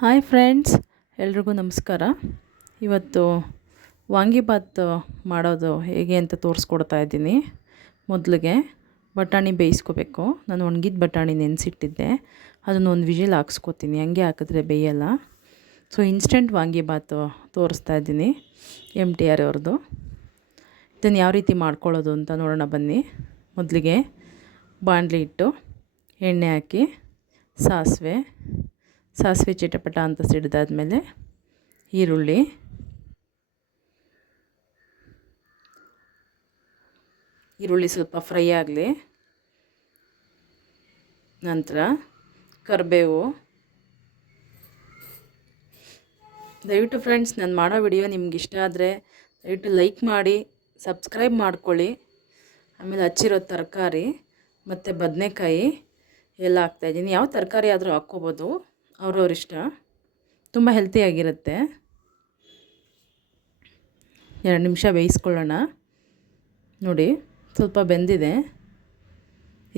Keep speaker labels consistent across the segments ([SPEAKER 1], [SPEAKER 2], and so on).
[SPEAKER 1] Hi friends, ಎಲ್ರಿಗೂ ನಮಸ್ಕಾರ. ಇವತ್ತು ವಾಂಗಿಭಾತ್ ಮಾಡೋದು ಹೇಗೆ ಅಂತ ತೋರಿಸ್ಕೊಡ್ತಾ ಇದ್ದೀನಿ ಮೊದಲಿಗೆ. ಬಟಾಣಿ ಬೇಯಿಸ್ಕೋಬೇಕು. ನಾನು ಒಣಗಿದ ಬಟಾಣಿ ನೆನೆಸಿಟ್ಟಿದ್ದೆ. ಅದನ್ನು ಒಂದು ವಿಜಿಲ್ ಹಾಕ್ಸ್ಕೊತೀನಿ. ಹಂಗೆ ಹಾಕಿದ್ರೆ ಬೇಯಲ್ಲ. ಸೊ ಇನ್ಸ್ಟೆಂಟ್ ವಾಂಗಿಭಾತು ತೋರಿಸ್ತಾ ಇದ್ದೀನಿ ಎಂ ಟಿ ಆರ್ ಅವ್ರದ್ದು. ಇದನ್ನು ಯಾವ ರೀತಿ ಮಾಡ್ಕೊಳ್ಳೋದು ಅಂತ ನೋಡೋಣ ಬನ್ನಿ. ಮೊದಲಿಗೆ ಬಾಣಲಿ ಇಟ್ಟು ಎಣ್ಣೆ ಹಾಕಿ, ಸಾಸಿವೆ ಸಾಸಿವೆ ಚಿಟಪಟ ಅಂತ ಸಿಡಿದಾದ್ಮೇಲೆ ಈರುಳ್ಳಿ. ಈರುಳ್ಳಿ ಸ್ವಲ್ಪ ಫ್ರೈ ಆಗಲಿ. ನಂತರ ಕರಿಬೇವು. ದಯವಿಟ್ಟು ಫ್ರೆಂಡ್ಸ್, ನಾನು ಮಾಡೋ ವಿಡಿಯೋ ನಿಮ್ಗೆ ಇಷ್ಟ ಆದರೆ ದಯವಿಟ್ಟು ಲೈಕ್ ಮಾಡಿ, ಸಬ್ಸ್ಕ್ರೈಬ್ ಮಾಡ್ಕೊಳ್ಳಿ. ಆಮೇಲೆ ಹಚ್ಚಿರೋ ತರಕಾರಿ ಮತ್ತು ಬದನೆಕಾಯಿ ಎಲ್ಲ ಹಾಕ್ತಾಯಿದ್ದೀನಿ ಯಾವ ತರಕಾರಿ ಆದರೂ ಹಾಕ್ಕೋಬೋದು. ಅವ್ರವ್ರ ಇಷ್ಟ. ತುಂಬ ಹೆಲ್ತಿಯಾಗಿರುತ್ತೆ ಎರಡು ನಿಮಿಷ ಬೇಯಿಸ್ಕೊಳ್ಳೋಣ. ನೋಡಿ, ಸ್ವಲ್ಪ ಬೆಂದಿದೆ.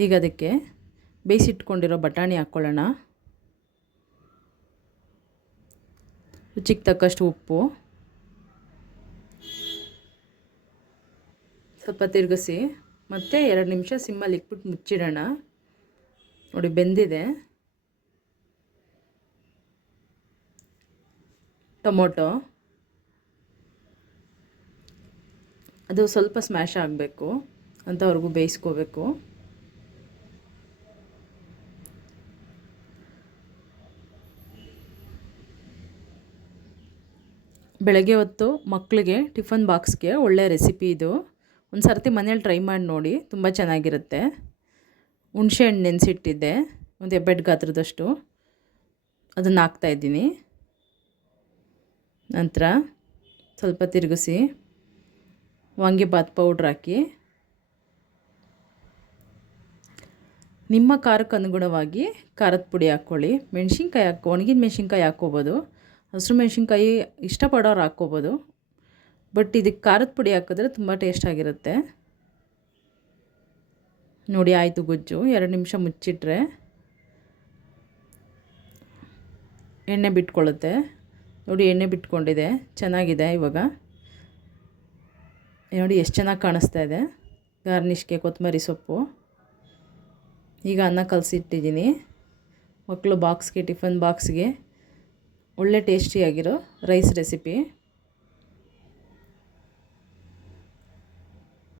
[SPEAKER 1] ಈಗ ಅದಕ್ಕೆ ಬೇಯಿಸಿಟ್ಕೊಂಡಿರೋ ಬಟಾಣಿ ಹಾಕ್ಕೊಳ್ಳೋಣ. ರುಚಿಗೆ ತಕ್ಕಷ್ಟು ಉಪ್ಪು. ಸ್ವಲ್ಪ ತಿರುಗಿಸಿ, ಮತ್ತೆ ಎರಡು ನಿಮಿಷ ಸಿಮ್ಮಲ್ಲಿ ಇಕ್ಬಿಟ್ಟು ಮುಚ್ಚಿಡೋಣ. ನೋಡಿ, ಬೆಂದಿದೆ. ಟೊಮೊಟೊ. ಅದು ಸ್ವಲ್ಪ ಸ್ಮ್ಯಾಶ್ ಆಗಬೇಕು. ಅಂಥವ್ರಿಗೂ ಬೇಯಿಸ್ಕೋಬೇಕು. ಬೆಳಗ್ಗೆ ಹೊತ್ತು ಮಕ್ಕಳಿಗೆ ಟಿಫನ್ ಬಾಕ್ಸ್ಗೆ ಒಳ್ಳೆಯ ರೆಸಿಪಿ ಇದು. ಒಂದು ಸರ್ತಿ ಮನೇಲಿ ಟ್ರೈ ಮಾಡಿ ನೋಡಿ, ತುಂಬ ಚೆನ್ನಾಗಿರುತ್ತೆ. ಹುಣಸೆ ಹಣ್ಣು ನೆನೆಸಿಟ್ಟಿದ್ದೆ, ಒಂದು ಹೆಬ್ಬೆಡ್ ಗಾತ್ರದಷ್ಟು. ಅದನ್ನು ಹಾಕ್ತಾಯಿದ್ದೀನಿ ನಂತರ ಸ್ವಲ್ಪ ತಿರುಗಿಸಿ ವಾಂಗಿಬಾತ್ ಪೌಡ್ರ್ ಹಾಕಿ. ನಿಮ್ಮ ಖಾರಕ್ಕೆ ಅನುಗುಣವಾಗಿ ಖಾರದ ಪುಡಿ ಹಾಕ್ಕೊಳ್ಳಿ. ಮೆಣಸಿನ್ಕಾಯಿ ಹಾಕೋ, ಒಣಗಿದ ಮೆಣಸಿನ್ಕಾಯಿ ಹಾಕ್ಕೋಬೋದು. ಹಸಿರು ಮೆಣಸಿನ್ಕಾಯಿ ಇಷ್ಟಪಡೋರು ಹಾಕ್ಕೋಬೋದು. ಬಟ್ ಇದಕ್ಕೆ ಖಾರದ ಪುಡಿ ಹಾಕಿದ್ರೆ ತುಂಬ ಟೇಸ್ಟಾಗಿರುತ್ತೆ ನೋಡಿ, ಆಯಿತು ಗೊಜ್ಜು. ಎರಡು ನಿಮಿಷ ಮುಚ್ಚಿಟ್ರೆ ಎಣ್ಣೆ ಬಿಟ್ಕೊಳ್ಳುತ್ತೆ. ನೋಡಿ ಎಣ್ಣೆ ಬಿಟ್ಕೊಂಡಿದೆ. ಚೆನ್ನಾಗಿದೆ ಇವಾಗ. ನೋಡಿ ಎಷ್ಟು ಚೆನ್ನಾಗಿ ಕಾಣಿಸ್ತಾ ಇದೆ. ಗಾರ್ನಿಷ್ಗೆ ಕೊತ್ತಂಬರಿ ಸೊಪ್ಪು. ಈಗ ಅನ್ನ ಕಲಸಿಟ್ಟಿದ್ದೀನಿ. ಮಕ್ಕಳು ಬಾಕ್ಸ್ಗೆ ಟಿಫನ್ ಬಾಕ್ಸ್ಗೆ ಒಳ್ಳೆ ಟೇಸ್ಟಿಯಾಗಿರೋ ರೈಸ್ ರೆಸಿಪಿ